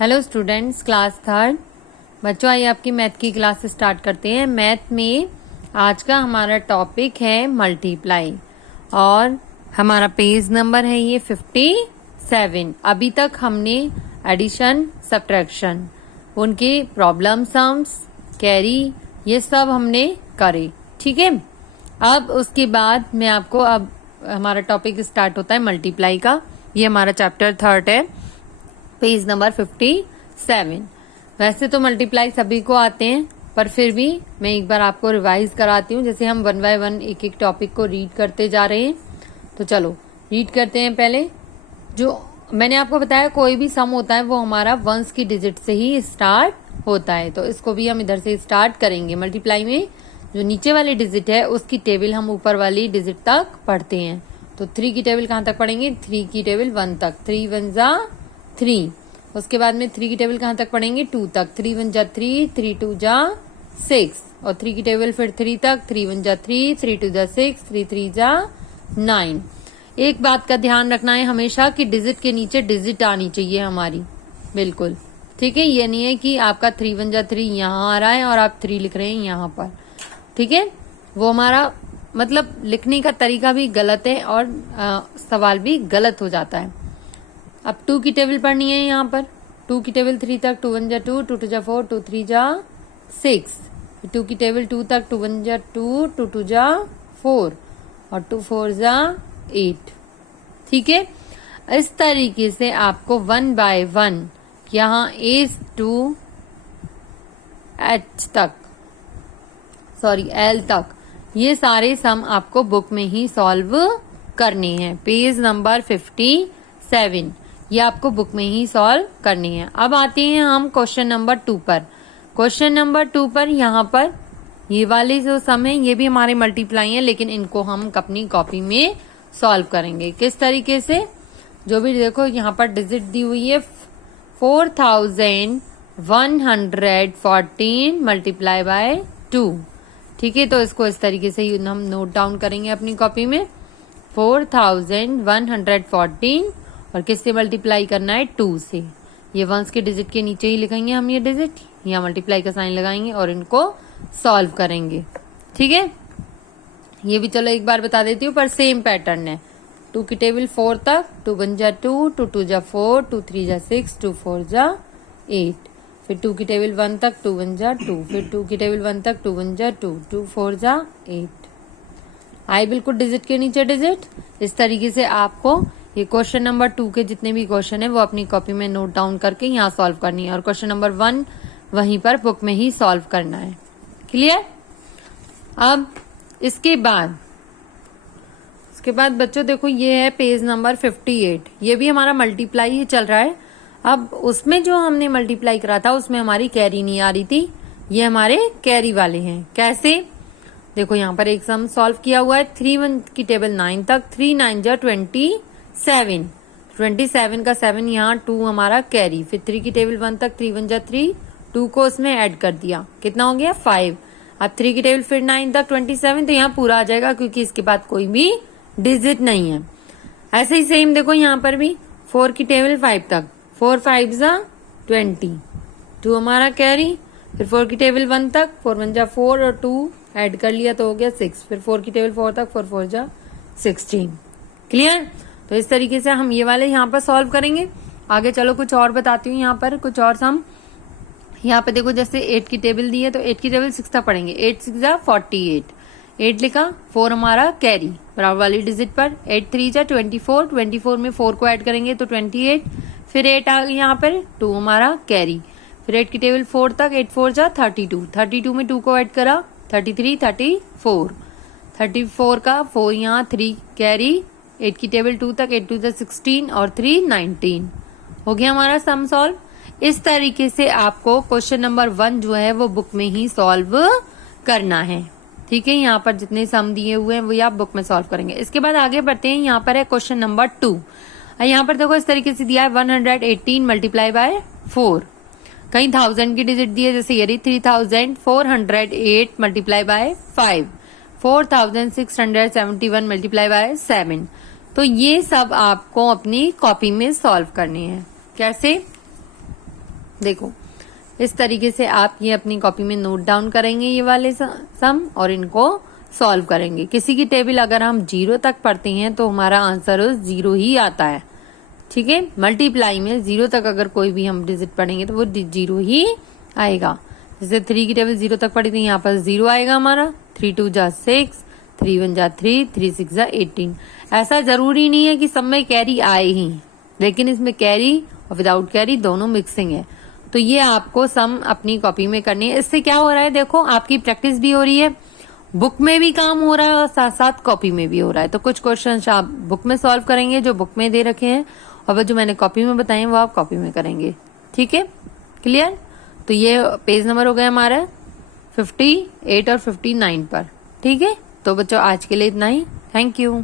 Hello students, class third. बच्चों, आइए आपकी मैथ की क्लास स्टार्ट करते हैं। मैथ में आज का हमारा टॉपिक है मल्टीप्लाई और हमारा पेज नंबर है ये 57। अभी तक हमने एडिशन, सब्ट्रैक्शन, उनके प्रॉब्लम सम्स, कैरी, ये सब हमने करे। ठीक है। अब उसके बाद मैं आपको अब हमारा टॉपिक स्टार्ट होता है मल्टीप्लाई का। ये हमारा चैप्टर थर्ड है, पेज नंबर 57। वैसे तो मल्टीप्लाई सभी को आते हैं, पर फिर भी मैं एक बार आपको रिवाइज कराती हूँ। जैसे हम 1 बाय 1 एक एक टॉपिक को रीड करते जा रहे हैं, तो चलो रीड करते हैं। पहले जो मैंने आपको बताया, कोई भी सम होता है वो हमारा वंस की डिजिट से ही स्टार्ट होता है, तो इसको भी हम इधर से स्टार्ट करेंगे। मल्टीप्लाई में जो नीचे वाली डिजिट है उसकी टेबल हम ऊपर वाली डिजिट तक पढ़ते हैं। तो 3 की टेबल कहाँ तक पढ़ेंगे? 3 की टेबल 1 तक। 3 1 जा 3। उसके बाद में 3 की टेबल कहाँ तक पढ़ेंगे? 2 तक। 3 1 जा 3, 3 2 जा 6। और 3 की टेबल फिर 3 तक। 3 1 जा 3, 3 2 जा 6, 3 3 जा 9। एक बात का ध्यान रखना है हमेशा कि डिजिट के नीचे डिजिट आनी चाहिए हमारी, बिल्कुल। ठीक है, ये नहीं है कि आपका 3 1 जा 3 यहाँ आ रहा है और आप 3 लिख रहे हैं यहाँ पर। ठीक है, वो हमारा मतलब लिखने का तरीका भी गलत है और सवाल भी गलत हो जाता है। अब 2 की टेबल पढ़नी है यहाँ पर। 2 की टेबल 3 तक। 2 1 जा 2, 2 2 जा 4, 2 3 जा 6। 2 की टेबल 2 तक। 2 1 जा 2, 2 2 जा 4 और 2 4 जा 8। ठीक है, इस तरीके से आपको 1 बाय 1 यहाँ A to H तक, सॉरी L तक, ये सारे सम आपको बुक में ही सॉल्व करने हैं। पेज नंबर 57 ये आपको बुक में ही सॉल्व करनी है। अब आते हैं हम क्वेश्चन नंबर 2 पर। क्वेश्चन नंबर 2 पर यहाँ पर ये वाले जो सम है ये भी हमारे मल्टीप्लाई है, लेकिन इनको हम अपनी कॉपी में सॉल्व करेंगे। किस तरीके से? जो भी देखो यहाँ पर डिजिट दी हुई है 4114 मल्टीप्लाई बाय 2। ठीक है, तो इसको इस तरीके से हम नोट डाउन करेंगे अपनी कॉपी में। 4114 और किससे मल्टीप्लाई करना है? 2 से। ये वंस के डिजिट के नीचे ही लिखेंगे हम ये डिजिट, यहाँ मल्टीप्लाई का साइन लगाएंगे और इनको सॉल्व करेंगे। ठीक है, ये भी चलो एक बार बता देती हूँ, पर सेम पैटर्न है। 2 की टेबल 4 तक। 2 1 जा 2, 2 2 जा 4, 2 3 जा 6, 2 4 जा 8। फिर 2 की टेबल 1 तक। 2 1 जा 2। फिर 2 की टेबल 1 तक। 2 1 जा 2, 2 4 जा 8। आई बिल्कुल डिजिट के नीचे डिजिट। इस तरीके से आपको ये क्वेश्चन नंबर 2 के जितने भी क्वेश्चन है वो अपनी कॉपी में नोट डाउन करके यहाँ सॉल्व करनी है, और क्वेश्चन नंबर 1 वहीं पर बुक में ही सॉल्व करना है। क्लियर? अब इसके बाद बच्चों देखो, ये है पेज नंबर 58। ये भी हमारा मल्टीप्लाई ही चल रहा है। अब उसमें जो हमने मल्टीप्लाई करा था उसमें हमारी कैरी नहीं आ रही थी, ये हमारे कैरी वाले हैं। कैसे? देखो यहाँ पर एक सम सॉल्व किया हुआ है। 3 1 की टेबल 9 तक। 3 9 जा 27। 27 का 7 यहाँ 2 हमारा कैरी। फिर 3 की टेबल 1 तक। 3 1 जा 3, 2 को उसमें ऐड कर दिया, कितना हो गया? 5। अब 3 की टेबल फिर 9 तक 27, तो यहाँ पूरा आ जाएगा क्योंकि इसके बाद कोई भी डिजिट नहीं है। ऐसे ही सेम देखो यहाँ पर भी 4 की टेबल 5 तक। 4 5 जा 20, 2 हमारा कैरी। फिर 4 की टेबल 1 तक। 4 1 जा 4 और 2 ऐड कर लिया तो हो गया 6। फिर 4 की टेबल 4 तक। 4 4 जा 16। क्लियर? तो इस तरीके से हम ये वाले यहाँ पर सॉल्व करेंगे। आगे चलो कुछ और बताती हूँ। यहाँ पर कुछ और सम, यहाँ पे देखो जैसे 8 की टेबल दी है तो 8 की टेबल 6 तक पढ़ेंगे। 8 6 जा 48। 8 लिखा, 4 हमारा कैरी बराबर वाली डिजिट पर। 8 3 जा 24। 24 में 4 को ऐड करेंगे तो 28। फिर 8 आ गई यहाँ पर, 2 हमारा कैरी। फिर 8 की टेबल 4 तक। 8 4 जा 32। 32 में 2 को ऐड करा, 33 34। 34 का 4 यहाँ 3 कैरी। 8 की टेबल 2 तक। 8 2 जा 16 और 3 19। हो गया हमारा सम सॉल्व। इस तरीके से आपको क्वेश्चन नंबर 1 जो है वो बुक में ही सॉल्व करना है। ठीक है, यहाँ पर जितने सम दिए हुए हैं वो आप बुक में सॉल्व करेंगे। इसके बाद आगे बढ़ते हैं। यहाँ पर है क्वेश्चन नंबर 2। यहाँ पर देखो इस तरीके से दिया है 118 मल्टीप्लाई बाय 4। कहीं 1000 की डिजिट दी है, जैसे ये 3408 मल्टीप्लाई बाय 5। 4671 multiply by 7। तो ये सब आपको अपनी कॉपी में सॉल्व करनी है। कैसे? देखो इस तरीके से आप ये अपनी कॉपी में नोट डाउन करेंगे ये वाले सम और इनको सॉल्व करेंगे। किसी की टेबल अगर हम 0 तक पढ़ते हैं तो हमारा आंसर 0 ही आता है, ठीक है। मल्टीप्लाई में 0 तक अगर कोई भी हम डिजिट पढ़ेंगे तो वो 0 ही आएगा। जैसे 3 की टेबल 0 तक पढ़ी थी, यहाँ पर 0 आएगा हमारा। 3 2 जा 6, 3 1 जा 3, 3 6 जा 18। ऐसा जरूरी नहीं है कि सब में कैरी आए ही, लेकिन इसमें कैरी और विदाउट कैरी दोनों मिक्सिंग है। तो ये आपको सम अपनी कॉपी में करनी है। इससे क्या हो रहा है, देखो आपकी प्रैक्टिस भी हो रही है, बुक में भी काम हो रहा है और साथ साथ कॉपी में भी हो रहा है। तो कुछ क्वेश्चन आप बुक में सॉल्व करेंगे जो बुक में दे रखे हैं, और वो जो मैंने कॉपी में बताए वो आप कॉपी में करेंगे, ठीक है। क्लियर। तो ये पेज नंबर हो गया हमारा 58 और 59 पर, ठीक है। तो बच्चों आज के लिए इतना ही। Thank you.